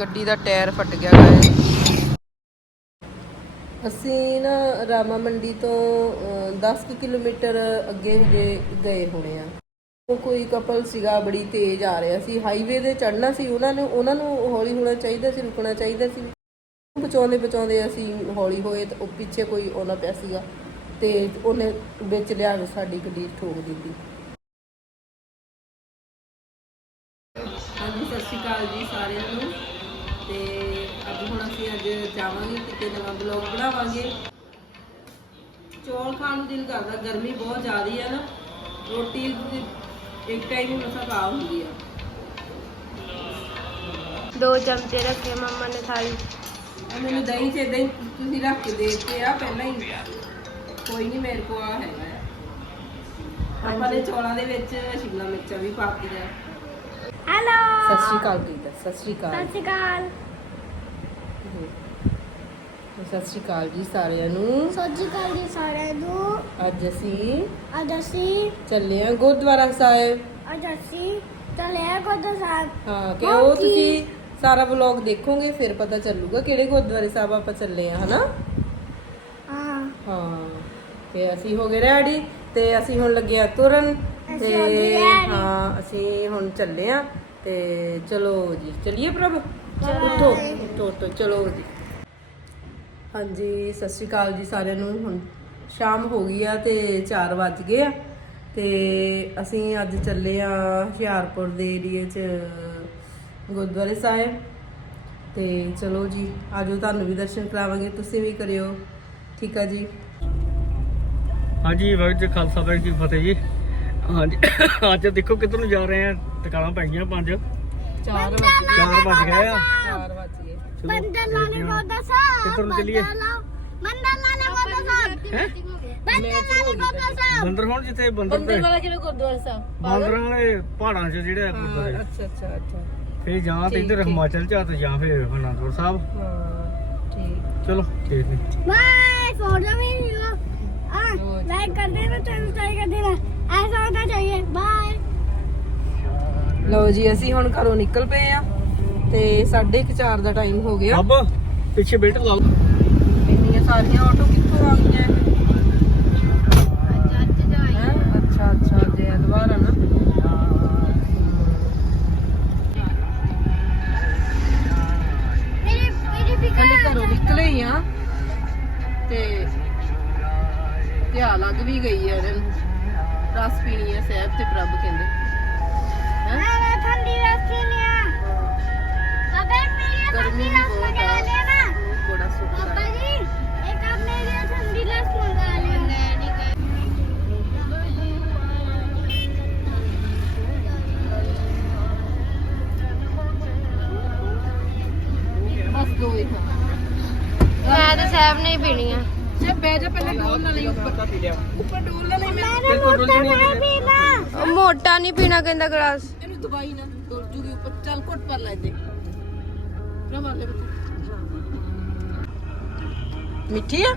ਗੱਡੀ ਦਾ ਟਾਇਰ ਫਟ ਗਿਆ ਗਾਇਸ ਅਸੀਂ ਨਾ ਰਾਮਾ ਮੰਡੀ ਤੋਂ 10 ਕਿਲੋਮੀਟਰ ਅੱਗੇ ਹਜੇ ਗਏ ਹੋਣੇ ਆ। ਉਹ ਕੋਈ ਕਪਲ ਸੀਗਾ, ਬੜੀ ਤੇਜ਼ ਆ ਰਿਹਾ ਸੀ। ਹਾਈਵੇ ਤੇ ਚੜਨਾ ਸੀ, ਉਹਨਾਂ ਨੂੰ ਉਹਨਾਂ ਨੂੰ ਹੌਲੀ ਹੋਣਾ ਚਾਹੀਦਾ ਸੀ, ਰੁਕਣਾ ਚਾਹੀਦਾ ਸੀ। ਬਚਾਉਂਦੇ ਬਚਾਉਂਦੇ ਅਸੀਂ ਹੌਲੀ ਹੋਏ ਤੇ ਉਹ ਪਿੱਛੇ ਕੋਈ ਆਉਂਦਾ ਪਿਆ ਸੀਗਾ ਤੇ ਉਹਨੇ ਵਿੱਚ ਲਿਆ ਕੇ ਸਾਡੀ ਗੱਡੀ ਠੋਕ ਦਿੱਤੀ। ਕਿਤੇ ਨਵਾਂ ਬਲੌਗ ਬਣਾਵਾਂਗੇ। ਚੌਲ ਖਾਣ ਨੂੰ ਦਿਲ ਕਰਦਾ ਗਰਮੀ ਬਹੁਤ ਜ਼ਿਆਦੀ ਹੈ ਨਾ। ਰੋਟੀ ਇੱਕ ਟਾਈਮ ਹੀ ਮਸਾ ਖਾ ਹੁੰਦੀ ਆ। ਦੋ ਚਮਚੇ ਰੱਖੇ ਮੰਮਾ ਨੇ ਥਾਲੀ। ਆ ਮੈਨੂੰ ਦਹੀਂ ਚ ਇਦਾਂ ਹੀ ਤੁਸੀਂ ਰੱਖ ਕੇ ਦੇ ਦਿੱਤੇ ਆ ਪਹਿਲਾਂ ਹੀ। ਕੋਈ ਨਹੀਂ ਮੇਰੇ ਕੋ ਆ ਹੈਗਾ ਆ। ਆਪਾਂ ਨੇ ਚੌਲਾਂ ਦੇ ਵਿੱਚ ਸ਼ਿਮਲਾ ਮਿਰਚਾਂ ਵੀ ਪਾ ਦਿੱਤੀਆਂ। ਹੈਲੋ ਸਤਿ ਸ਼੍ਰੀ ਅਕਾਲ ਪ੍ਰੀਤਾ। ਸਤਿ ਸ਼੍ਰੀ ਅਕਾਲ। ਸਤਿ ਸ਼੍ਰੀ ਅਕਾਲ। ਸਤਿ ਸ਼੍ਰੀ ਅਕਾਲ ਜੀ ਸਾਰਿਆਂ ਨੂੰ। ਸਤਿ ਸ਼੍ਰੀ ਅਕਾਲ ਜੀ ਸਾਰਿਆਂ ਨੂੰ। ਅੱਜ ਅਸੀਂ ਅੱਜ ਅਸੀਂ ਚੱਲੇ ਆ ਗੁਰਦੁਆਰਾ ਸਾਹਿਬ। ਅੱਜ ਅਸੀਂ ਚੱਲੇ ਕੋਦਾ ਸਾਹਿਬ। ਹਾਂ ਕਿ ਉਹ? ਤੁਸੀਂ ਸਾਰਾ ਵਲੌਗ ਦੇਖੋਗੇ ਫਿਰ ਪਤਾ ਚੱਲੂਗਾ ਕਿਹੜੇ ਗੁਰਦੁਆਰੇ ਸਾਹਿਬ ਆਪਾਂ ਚੱਲੇ ਆ ਹਨਾ? ਹਾਂ। ਹਾਂ ਤੇ ਅਸੀਂ ਹੋ ਗਏ ਰੈਡੀ ਤੇ ਅਸੀਂ ਹੁਣ ਲੱਗੇ ਆ ਤੁਰਨ ਅਸੀਂ ਤੇ ਹੋ ਗਏ ready। ਹਾਂ ਅਸੀਂ ਹੁਣ ਚੱਲੇ ਆ ਤੇ ਚਲੋ ਜੀ ਚਲਿਏ ਪ੍ਰਭ? ਉੱਠੋ ਉੱਠੋ ਚਲੋ ਜੀ। ਹਾਂਜੀ, ਸਤਿ ਸ਼੍ਰੀ ਅਕਾਲ ਜੀ ਸਾਰਿਆਂ ਨੂੰ। ਹੁਣ ਸ਼ਾਮ ਹੋ ਗਈ ਆ ਤੇ 4 ਵੱਜ ਗਏ ਆ। ਤੇ ਅਸੀਂ ਅੱਜ ਚੱਲੇ ਆ ਹੁਸ਼ਿਆਰਪੁਰ ਦੇ ਏਰੀਏ 'ਚ ਗੁਰਦੁਆਰੇ ਸਾਹਿਬ। ਤੇ ਚਲੋ ਜੀ, ਆਜੋ ਤੁਹਾਨੂੰ ਵੀ ਦਰਸ਼ਨ ਕਰਾਵਾਂਗੇ। ਤੁਸੀਂ ਵੀ ਕਰਿਓ। ਠੀਕ ਆ ਜੀ? ਹਾਂਜੀ, ਵਾਹਿਗੁਰੂ ਜੀ ਕਾ ਖਾਲਸਾ, ਵਾਹਿਗੁਰੂ ਜੀ ਕੀ ਫਤਿਹ ਜੀ। ਹਾਂਜੀ, ਅੱਜ ਦੇਖੋ ਕਿੱਧਰ ਨੂੰ ਜਾ ਰਹੇ ਆ। ਟਿਕਾਣਾ ਪੈ ਗਈਆਂ ਪੰਜ। ਬੰਦਰ ਹੁਣ ਜਿੱਥੇ ਬੰਦਰ ਵਾਲਾ ਕਿਵੇਂ ਗੁਰਦੁਆਰਾ ਸਾਹਿਬ ਬਾਂਦਰਾਂ ਵਾਲੇ ਪਹਾੜਾਂ 'ਚ ਜਿਹੜਾ ਗੁਰਦੁਆਰਾ। ਅੱਛਾ ਅੱਛਾ ਅੱਛਾ। ਜਾਂ ਤੇ ਇੱਧਰ ਹਿਮਾਚਲ 'ਚ ਆ ਤੇ ਜਾਂ ਫਿਰ ਅਨੰਦਪੁਰ ਸਾਹਿਬ। ਹਾਂ ਠੀਕ। ਚਲੋ ਠੀਕ ਨੇ ਬਾਏ ਫੋਰ ਦਾ ਵੀਡੀਓ ਆ ਲਾਈਕ ਕਰ ਦੇਣਾ ਤੇ ਸਬਸਕ੍ਰਾਈਬ ਕਰ ਦੇਣਾ। ਐਸਾ ਹੋਣਾ ਚਾਹੀਏ। ਬਾਏ। ਲਓ ਜੀ ਅਸੀਂ ਹੁਣ ਘਰੋਂ ਨਿਕਲ ਪਏ ਆ ਤੇ 4:30 ਦਾ ਟਾਈਮ ਹੋ ਗਿਆ। ਅੱਬ ਪਿੱਛੇ ਬੈਲਟ ਲਾ ਲਓ। ਇੰਨੀਆਂ ਸਾਰੀਆਂ ਆਟੋ ਮੋਟਾ ਨਹੀਂ ਪੀਣਾ। ਕਹਿੰਦਾ ਗਲਾਸ। ਮਿੱਠੀ ਆ?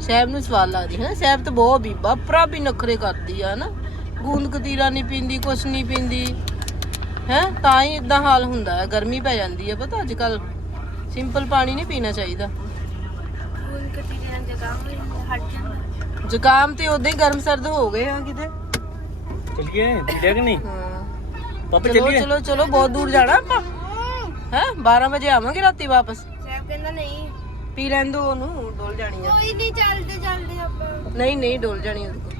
ਸਹਿਬ ਨੂੰ ਸਵਾਲ ਲੱਗਦੀ ਹੈ? ਨਾ ਸਹਿਬ ਤਾਂ ਬਹੁਤ ਬੀਬਾ ਭਰਾ ਵੀ ਨਖਰੇ ਕਰਦੀ ਆ ਨਾ। ਗੂੰਦ ਕਦੀਰਾ ਨਹੀਂ ਪੀਂਦੀ ਕੁਛ ਨਹੀਂ ਪੀਂਦੀ। ਹੈ? ਤਾਂ ਹੀ ਇਦਾਂ ਹਾਲ ਹੁੰਦਾ ਹੈ। ਗਰਮੀ ਪੈ ਜਾਂਦੀ ਹੈ ਪਤਾ ਅੱਜ ਕੱਲ ਸਿੰਪਲ ਪਾਣੀ ਨਹੀਂ ਪੀਣਾ ਚਾਹੀਦਾ। ਜ਼ੁਕਾਮ ਤੇ ਉਦਾਂ ਹੀ ਗਰਮ ਸਰਦ ਹੋ ਗਏ ਆ ਕਿਤੇ। ਚਲਿਏ ਦੇਖ ਨਹੀਂ? ਹਾਂ। ਪਾਪਾ ਚਲੋ ਚਲੋ ਚਲੋ ਬਹੁਤ ਦੂਰ ਜਾਣਾ ਆਪਾਂ। ਹੈ 12 ਵਜੇ ਆਵਾਂਗੇ ਰਾਤੀ ਵਾਪਸ? ਸਾਹਿਬ ਕਹਿੰਦਾ ਨਹੀਂ। ਪੀ ਲੈਣ ਉਹਨੂੰ ਡੋਲ ਜਾਣੀ ਆ। ਕੋਈ ਨਹੀਂ ਚੱਲਦੇ ਚੱਲਦੇ ਆਪਾਂ। ਨਹੀਂ ਨਹੀਂ ਡੋਲ ਜਾਣੀ ਉਹਦੇ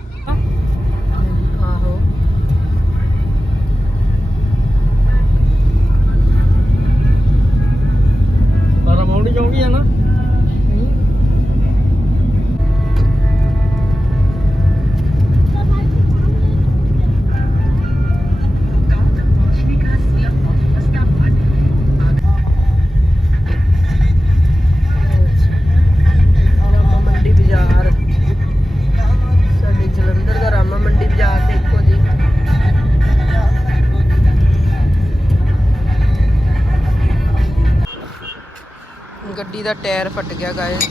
ਦਾ ਟਾਇਰ ਫਟ ਗਿਆ ਗਾਇਸ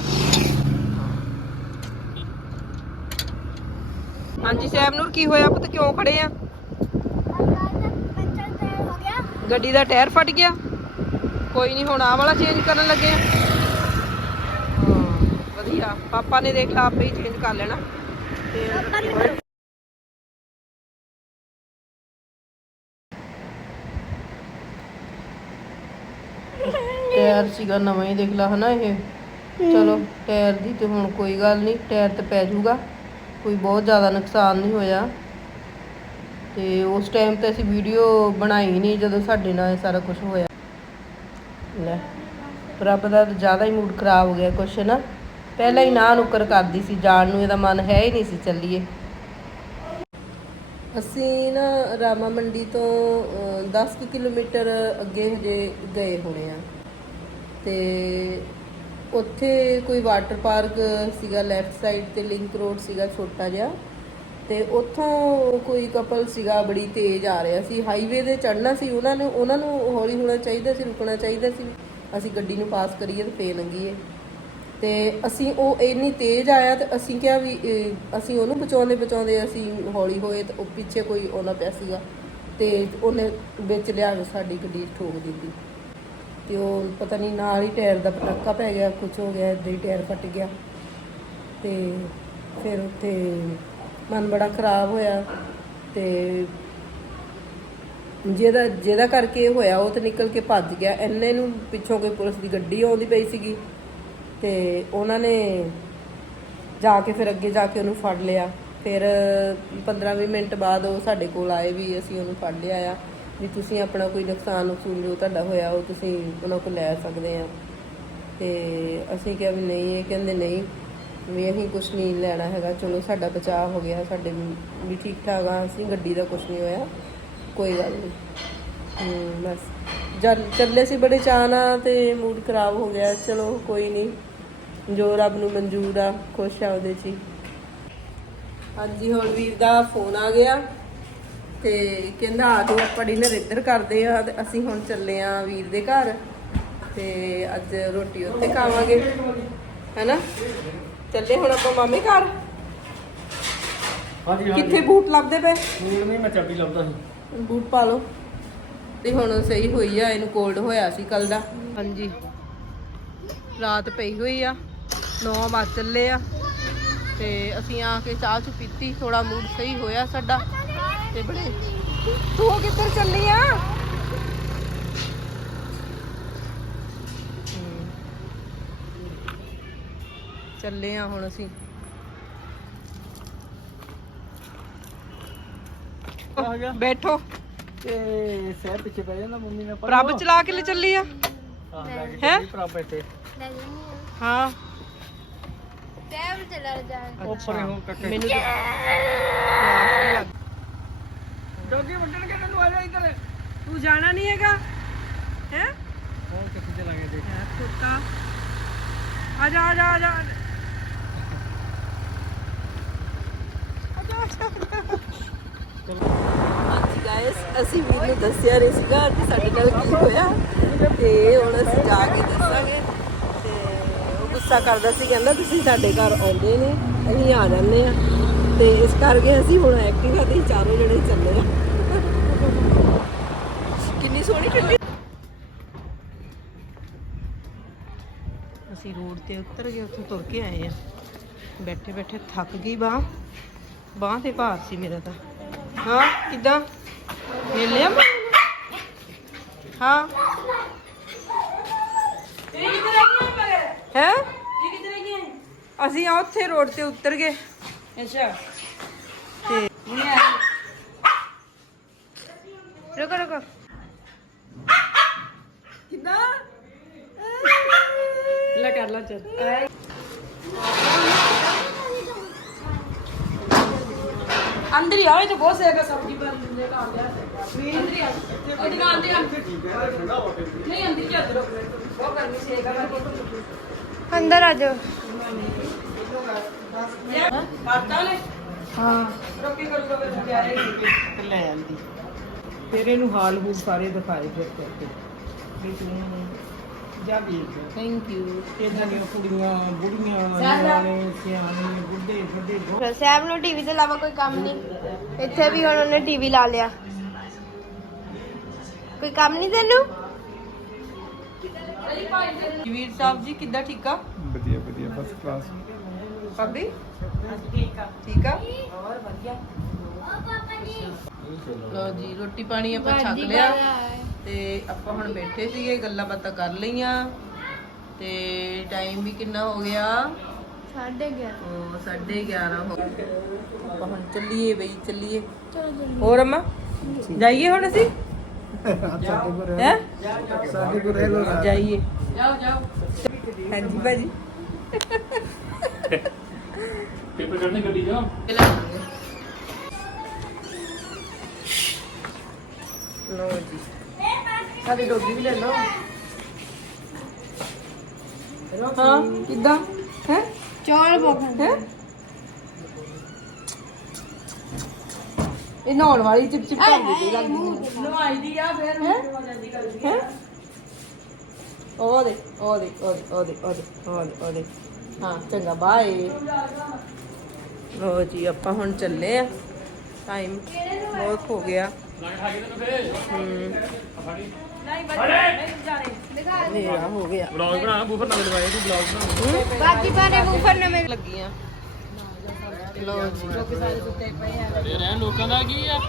ਹਾਂਜੀ ਸੈਮਨੂਰ, ਕੀ ਹੋਇਆ ਪੁੱਤ? ਕਿਉਂ ਖੜੇ ਆ? ਗੱਡੀ ਦਾ ਟਾਇਰ ਫਟ ਗਿਆ। ਕੋਈ ਨਹੀਂ ਹੁਣ ਆ ਵਾਲਾ ਚੇਂਜ ਕਰਨ ਲੱਗੇ ਆ। ਵਧੀਆ। ਪਾਪਾ ਨੇ ਦੇਖ ਲਾ, ਆਪੇ ਹੀ ਚੇਂਜ ਕਰ ਲੈਣਾ। ਟਾਇਰ ਸੀਗਾ ਨਵਾਂ ਹੀ ਦੇਖ ਲਾ ਹਨਾ ਇਹ। ਚਲੋ ਟਾਇਰ ਦੀ ਤੇ ਹੁਣ ਕੋਈ ਗੱਲ ਨਹੀਂ ਟਾਇਰ ਤੇ ਪੈ ਜਾਊਗਾ। ਕੋਈ ਬਹੁਤ ਜ਼ਿਆਦਾ ਨੁਕਸਾਨ ਨਹੀਂ ਹੋਇਆ। ਤੇ ਉਸ ਟਾਈਮ ਤੇ ਅਸੀਂ ਵੀਡੀਓ ਬਣਾਈ ਨਹੀਂ ਜਦੋਂ ਸਾਡੇ ਨਾਲ ਇਹ ਸਾਰਾ ਕੁਝ ਹੋਇਆ। ਲੈ ਰੱਬ ਦਾ ਜ਼ਿਆਦਾ ਹੀ ਮੂਡ ਖਰਾਬ ਹੋ ਗਿਆ ਕੁਛ ਨਾ ਪਹਿਲਾਂ ਹੀ ਨਾ ਨੁਕਰ ਕਰਦੀ ਸੀ ਜਾਣ ਨੂੰ ਇਹਦਾ ਮਨ ਹੈ ਹੀ ਨਹੀਂ ਸੀ ਚੱਲੀਏ। ਅਸੀਂ ਨਾ ਰਾਮਾ ਮੰਡੀ ਤੋਂ 10 ਕਿਲੋਮੀਟਰ ਅੱਗੇ ਹਜੇ ਗਏ ਹੋਣੇ ਆ। ਤੇ ਉੱਥੇ ਕੋਈ ਵਾਟਰ ਪਾਰਕ ਸੀਗਾ ਲੈਫਟ ਸਾਈਡ ਤੇ ਲਿੰਕ ਰੋਡ ਸੀਗਾ ਛੋਟਾ ਜਿਹਾ ਤੇ ਉੱਥੋਂ ਕੋਈ ਕਪਲ ਸੀਗਾ, ਬੜੀ ਤੇਜ਼ ਆ ਰਿਹਾ ਸੀ। ਹਾਈਵੇ ਦੇ ਚੜਨਾ ਸੀ ਉਹਨਾਂ ਨੂੰ ਉਹਨਾਂ ਨੂੰ ਹੌਲੀ ਹੋਣਾ ਚਾਹੀਦਾ ਸੀ, ਰੁਕਣਾ ਚਾਹੀਦਾ ਸੀ। ਅਸੀਂ ਗੱਡੀ ਨੂੰ ਪਾਸ ਕਰੀਏ ਤੇ ਫੇਰ ਲੰਘੀਏ। ਤੇ ਅਸੀਂ ਉਹ ਇੰਨੀ ਤੇਜ਼ ਆਇਆ ਤੇ ਅਸੀਂ ਕਿਹਾ ਵੀ ਅਸੀਂ ਉਹਨੂੰ ਬਚਾਉਂਦੇ ਬਚਾਉਂਦੇ ਅਸੀਂ ਹੌਲੀ ਹੋਏ ਤੇ ਉਹ ਪਿੱਛੇ ਕੋਈ ਆਉਂਦਾ ਪਿਆ ਸੀਗਾ ਤੇ ਉਹਨੇ ਵਿੱਚ ਲਿਆ ਕੇ ਸਾਡੀ ਗੱਡੀ ਠੋਕ ਦਿੱਤੀ। ਤੇ ਉਹ ਪਤਾ ਨਹੀਂ ਨਾਲ ਹੀ ਟਾਇਰ ਦਾ ਪਟਾਕਾ ਪੈ ਗਿਆ ਕੁਝ ਹੋ ਗਿਆ, ਏਦਾਂ ਹੀ ਟਾਇਰ ਫਟ ਗਿਆ। ਤੇ ਫਿਰ ਉੱਥੇ ਮਨ ਬੜਾ ਖਰਾਬ ਹੋਇਆ ਤੇ ਜਿਹਦਾ ਜਿਹਦਾ ਕਰਕੇ ਹੋਇਆ, ਉਹ ਤੇ ਨਿਕਲ ਕੇ ਭੱਜ ਗਿਆ। ਐਨੇ ਨੂੰ ਪਿੱਛੋਂ ਕੋਈ ਪੁਲਿਸ ਦੀ ਗੱਡੀ ਆਉਂਦੀ ਪਈ ਸੀਗੀ ਤੇ ਉਹਨਾਂ ਨੇ ਜਾ ਕੇ ਫਿਰ ਅੱਗੇ ਜਾ ਕੇ ਉਹਨੂੰ ਫੜ ਲਿਆ। ਫਿਰ 15-20 ਮਿੰਟ ਬਾਅਦ ਉਹ ਸਾਡੇ ਕੋਲ ਆਏ ਵੀ ਅਸੀਂ ਉਹਨੂੰ ਫੜ ਲਿਆ ਆ। ਵੀ ਤੁਸੀਂ ਆਪਣਾ ਕੋਈ ਨੁਕਸਾਨ ਨੁਕਸੂਨ ਜੋ ਤੁਹਾਡਾ ਹੋਇਆ ਉਹ ਤੁਸੀਂ ਉਹਨਾਂ ਕੋਲ ਲੈ ਸਕਦੇ ਆ। ਤੇ ਅਸੀਂ ਕਿਹਾ ਵੀ ਨਹੀਂ, ਇਹ ਕਹਿੰਦੇ ਨਹੀਂ ਵੀ ਅਸੀਂ ਕੁਝ ਨਹੀਂ ਲੈਣਾ ਹੈਗਾ। ਚਲੋ ਸਾਡਾ ਬਚਾਅ ਹੋ ਗਿਆ, ਸਾਡੇ ਵੀ ਠੀਕ ਠਾਕ ਆ, ਅਸੀਂ ਗੱਡੀ ਦਾ ਕੁਝ ਨਹੀਂ ਹੋਇਆ। ਕੋਈ ਗੱਲ ਨਹੀਂ। ਹੂੰ, ਬਸ। ਜਦ ਚੱਲੇ ਸੀ ਬੜੇ ਚਾਅ ਨਾਲ ਤੇ ਮੂਡ ਖਰਾਬ ਹੋ ਗਿਆ। ਚਲੋ ਕੋਈ ਨਹੀਂ, ਜੋ ਰੱਬ ਨੂੰ ਮਨਜ਼ੂਰ ਆ, ਖੁਸ਼ ਆ ਉਹਦੇ 'ਚ ਹੀ। ਹਾਂਜੀ, ਹੁਣ ਵੀਰ ਦਾ ਫੋਨ ਆ ਗਿਆ। ਤੇ ਕਹਿੰਦਾ ਆ ਜਾਓ ਆਪਾਂ ਡਿਨਰ ਇੱਧਰ ਕਰਦੇ ਆ ਤੇ ਅਸੀਂ ਹੁਣ ਚੱਲੇ ਆ ਵੀਰ ਦੇ ਘਰ ਤੇ ਅੱਜ ਰੋਟੀ ਉੱਥੇ ਖਾਵਾਂਗੇ। ਹੈਨਾ? ਚੱਲੇ ਹੁਣ ਆਪਾਂ ਮਾਮੇ ਘਰ? ਹਾਂਜੀ ਕਿੱਥੇ ਬੂਟ ਲੱਭਦੇ ਪਏ? ਨਹੀਂ ਮੈਂ ਚਾਬੀ ਲੱਭਦਾ ਸੀ। ਬੂਟ ਪਾ ਲਓ। ਤੇ ਹੁਣ ਸਹੀ ਹੋਈ ਆ ਇਹਨੂੰ ਕੋਲਡ ਹੋਇਆ ਸੀ ਕੱਲ ਦਾ। ਹਾਂਜੀ। ਰਾਤ ਪਈ ਹੋਈ ਆ 9 ਵੱਜ ਚੱਲੇ ਆ। ਤੇ ਅਸੀਂ ਆ ਕੇ ਚਾਹ ਚੁ ਪੀਤੀ ਥੋੜਾ ਮੂਡ ਸਹੀ ਹੋਇਆ ਸਾਡਾ। ਤੇ ਬੜੇ। ਤੂੰ ਕਿੱਧਰ ਚੱਲੀ ਆ। ਚੱਲੇ ਆ ਹੁਣ ਅਸੀਂ। ਆ ਗਿਆ। ਬੈਠੋ। ਤੇ ਸਹਿ ਪਿੱਛੇ ਪੈ ਜਾਂਦਾ ਮੰਮੀ ਨੇ ਪ੍ਰਭ ਚਲਾ ਕੇ ਲੈ ਚੱਲੀ ਆ। ਹੈਂ? ਪ੍ਰਭ ਜਾਂਦੀ ਹਾਂ। ਟੈਬ ਚਲਾ ਜਾ ਉੱਪਰ ਹੋ ਕੱਕੇ ਮੈਨੂੰ ਡੋਗੀ ਵੱਢਣ ਕੇ ਤੈਨੂੰ ਆ ਜਾ ਇੱਧਰ। ਤੂੰ ਜਾਣਾ ਨਹੀਂ ਹੈਗਾ? ਹੈ? ਹੋਰ ਕਿੱਥੇ ਚਲਾਂਗੇ ਦੇਖ। ਕੁੱਤਾ। ਆ ਜਾ ਆ ਜਾ ਆ ਜਾ। ਹਾਂਜੀ ਗਾਇਸ ਅਸੀਂ ਵੀ ਨੂੰ ਦੱਸਿਆ ਨਹੀਂ ਸੀਗਾ ਕਿ ਸਾਡੇ ਨਾਲ ਕੀ ਹੋਇਆ। ਤੇ ਹੁਣ ਅਸੀਂ ਜਾ ਕੇ ਦੱਸਾਂਗੇ। ਤੇ ਉਹ ਗੁੱਸਾ ਕਰਦਾ ਸੀ ਕਹਿੰਦਾ ਤੁਸੀਂ ਸਾਡੇ ਘਰ ਆਉਂਦੇ ਨੇ ਅਸੀਂ ਆ ਜਾਂਦੇ ਆ ਤੇ ਇਸ ਕਰਕੇ ਅਸੀਂ ਹੁਣ ਐਕਟਿਵਾ ਤੇ ਹੀ ਚਾਰੋਂ ਜਣੇ ਚੱਲੇ ਆ ਕਿੰਨੀ ਸੋਹਣੀ ਠੰਡੀ ਅਸੀਂ ਰੋਡ ਤੇ ਉਤਰ ਗਏ ਉੱਥੋਂ ਤੁਰ ਕੇ ਆਏ ਆ। ਬੈਠੇ ਬੈਠੇ ਥੱਕ ਗਈ ਬਾਹ। ਬਾਹ ਤੇ ਭਾਰ ਸੀ ਮੇਰਾ ਤਾਂ। ਹਾਂ ਕਿੱਦਾਂ? ਮਿਲ ਲਿਆ ਮੈਂ ਹਾਂ। ਹੈ? ਅਸੀਂ ਆ ਉੱਥੇ ਰੋਡ ਤੇ ਉਤਰ ਗਏ। ਅੱਛਾ ਤੇ ਰੁਕੋ ਰੁਕੋ ਕਿੱਦਾਂ ਲੈ ਕਰ ਲਾ ਚੱਲ। ਅੰਦਰ ਹੀ ਆਵੇ ਤੇ ਬਹੁਤ ਸੇਗਾ ਸਬਜ਼ੀ ਬਣ ਦਿੰਦੇ ਘਰ ਲਿਆ ਵੀ ਅੰਦਰ ਹੀ ਆ। ਉਹ ਦੁਕਾਨ ਤੇ ਆ ਨਹੀਂ ਅੰਦਰ ਹੀ ਅੰਦਰ। ਬਹੁਤ ਗਰਮੀ ਸੇਗਾ ਮੈਂ ਅੰਦਰ ਆ ਜਾਓ। ਕਰਤਾ ਨੇ ਹਾਂ। ਰੋਕੀ ਕਰੂਗਾ ਫਿਰ ਵਿਚਾਰੇ ਤੇ ਲੈ ਆਂਦੀ। ਫਿਰ ਇਹਨੂੰ ਹਾਲ ਹੂਲ ਸਾਰੇ ਦਿਖਾਏ ਫਿਰ ਕਰਕੇ ਵੀ ਤੂੰ ਜਾ ਵੀ ਥੈਂਕ ਯੂ ਇਹਨਾਂ ਦੀਆਂ ਕੁੜੀਆਂ ਬੁੜੀਆਂ ਨਿਆਣੇ ਸਿਆਣੇ ਬੁੱਢੇ ਵੱਡੇ ਬਹੁਤ। ਸਾਹਿਬ ਨੂੰ ਟੀਵੀ ਤੋਂ ਇਲਾਵਾ ਕੋਈ ਕੰਮ ਨਹੀਂ। ਇੱਥੇ ਵੀ ਹੁਣ ਉਹਨੇ ਟੀਵੀ ਲਾ ਲਿਆ। ਕੋਈ ਕੰਮ ਨਹੀਂ ਤੈਨੂੰ? ਵੀਰ ਸਾਹਿਬ ਜੀ ਕਿੱਦਾਂ ਠੀਕ ਆ? ਵਧੀਆ ਵਧੀਆ ਫਸਟ ਕਲਾਸ ਭਾਬੀ? ਠੀਕ ਆ। ਠੀਕ ਆ? ਉਹ ਪਾਪਾ ਜੀ ਲੋ ਜੀ ਰੋਟੀ ਪਾਣੀ ਆਪਾਂ ਛਕ ਲਿਆ। ਤੇ ਆਪਾਂ ਹੁਣ ਬੈਠੇ ਸੀਗੇ ਗੱਲਾਂ ਬਾਤਾਂ ਕਰ ਲਈਆਂ। ਤੇ ਟਾਈਮ ਵੀ ਕਿੰਨਾ ਹੋ ਗਿਆ? ਸਾਢੇ 11 ਉਹ 11:30 ਹੋ ਗਏ। ਆਪਾਂ ਹੁਣ ਚੱਲੀਏ ਬਈ ਚੱਲੀਏ। ਚਲੋ ਜਲਦੀ ਹੋਰ ਅਮਾ ਜਾਈਏ ਹੁਣ ਅਸੀਂ? ਹੈ? ਸਾਡੇ ਕੋਲ ਰਹਿ ਲੋ ਜਾਈਏ। ਜਾਓ ਜਾਓ ਹਾਂਜੀ ਭਾਜੀ। ਪੇਪਰ ਕਰਨੇ ਗੱਡੀ ਜਾ ਲੋ ਜੀ। ਸਾਡੀ ਡੋਗੀ ਵੀ ਲੈ ਲਓ। ਹਾਂ ਕਿੱਦਾਂ? ਹੈ? ਚੌਲ ਬੋਖਣ ਹੈ? ਇਹ ਨਹਾਉਣ ਵਾਲੀ ਚਿਪ ਚਿਪ ਕਰਦੀ ਪਈ ਲੱਗਦੀ ਨਵਾਈ ਦੀ ਆ ਫਿਰ ਹੈ? ਉਹ ਦੇ ਉਹ ਦੇ ਉਹ ਦੇ ਉਹ ਦੇ ਉਹ ਦੇ ਉਹ ਦੇ ਉਹ ਦੇ ਹਾਂ ਚੰਗਾ ਬਾਏ। ਲੋ ਜੀ ਆਪਾਂ ਹੁਣ ਚੱਲੇ ਆ। ਟਾਈਮ ਬਹੁਤ ਹੋ ਗਿਆ। ਹਨੇਰਾ ਹੋ ਗਿਆ। ਬਲੌਗ ਬਣਾ ਬੂਫਰ ਨਵੇਂ ਲਵਾਏ ਤੂੰ ਬਲੌਗ ਬਣਾ। ਬਾਕੀ ਬਾਰੇ ਬੂਫਰ ਨਾ ਮੇਰੇ ਲੱਗੀਆਂ। ਲੋ ਜੀ ਇਹ ਰਹਿਣ ਲੋਕਾਂ ਦਾ ਕੀ ਆ?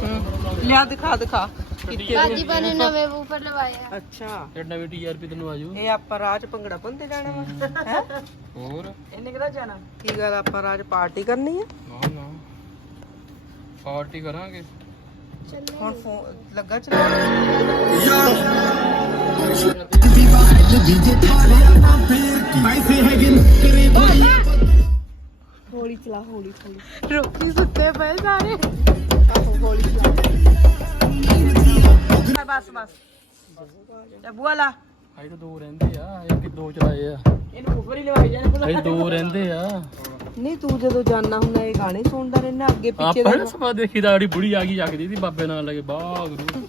ਹੂੰ। ਲਿਆ ਦਿਖਾ ਦਿਖਾ। ਕਿੱਥੇ ਬਾਕੀ ਬਾਰੇ ਨਵੇਂ ਬੂਫਰ ਲਵਾਏ ਆ। ਅੱਛਾ। ਇਹ ਨਵੇਂ ਟੀਆਰਪੀ ਤੈਨੂੰ ਆਜੂ ਇਹ ਆਪਾਂ ਰਾਜ ਭੰਗੜਾ ਪੰਦੇ ਜਾਣਾ ਵਾ। ਹੈ? ਹੋਰ? ਇਹਨੇ ਕਿਹਦਾ ਜਾਣਾ? ਕੀ ਗੱਲ ਆਪਾਂ ਰਾਜ ਪਾਰਟੀ ਕਰਨੀ ਆ? ਨਾ ਨਾ। ਪਾਰਟੀ ਕਰਾਂਗੇ। ਹੁਣ ਫੋਨ ਲੱਗਾ ਚਲਾਉਣ ਹੌਲੀ ਚਲਾ ਹੌਲੀ ਹੌਲੀ ਰੋਕੀ ਸੁੱਤੇ ਪਏ ਸਾਰੇ। ਆਹੋ ਹੌਲੀ ਚਲਾ। ਬਸ ਬਸ। ਤੇ ਬੁਆ ਲਾ। ਆਈ ਤਾਂ ਦੋ ਰਹਿੰਦੇ ਆ ਇਹ ਕਿ ਦੋ ਚਲਾਏ ਆ। ਇਹਨੂੰ ਉੱਪਰ ਹੀ ਲਵਾਈ ਜਾਣੇ ਇਹ ਦੋ ਰਹਿੰਦੇ ਆ। ਨਹੀਂ ਤੂੰ ਜਦੋਂ ਜਾਣਾ ਹੁੰਦਾ ਇਹ ਗਾਣੇ ਸੁਣਦਾ ਰਹਿਣਾ ਅੱਗੇ ਪਿੱਛੇ ਆਪਾਂ ਦਾ ਨਾ ਸਭਾ ਦੇਖੀ ਦਾ ਜਿਹੜੀ ਬੁੜੀ ਆ ਗਈ ਜਗਦੀ ਦੀ ਬਾਬੇ ਨਾਲ ਲੱਗੇ ਬਾਹ ਗੁਰੂ।